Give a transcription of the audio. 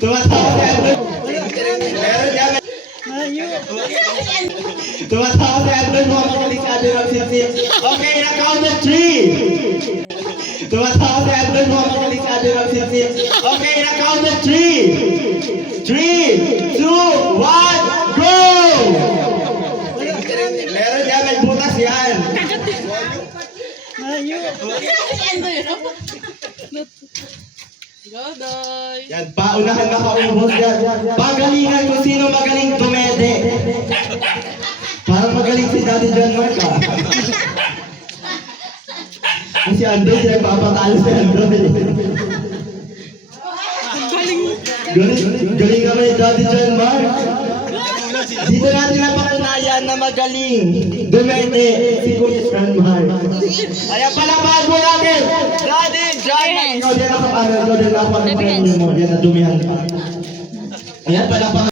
Tumatawa si Andrew. Meron yan. Tumatawa si Andrew. Mukhang magaling si Andrew magsisit. Okay, na count of 3. Tumatawa si Andrew. Mukhang magaling si Andrew magsisit. Okay, na count of 3. 3, 2, 1, go! Meron yan, may butas yan. Godoy. Yan, paunahan na kaubos yan. Pagalingan kung sino magaling dumede. Parang magaling si Daddy John Mark ah. Si Andrew, siya nagpapatalo si Andrew. Galing kami Daddy John Mark. Dito natin napatunayan na magaling dumede si Kuya John Mark. Kaya palabahan mo natin, Daddy John Mark. Ikaw din ako, ikaw din ako, yan na dumihan ka. Ayan, palabahan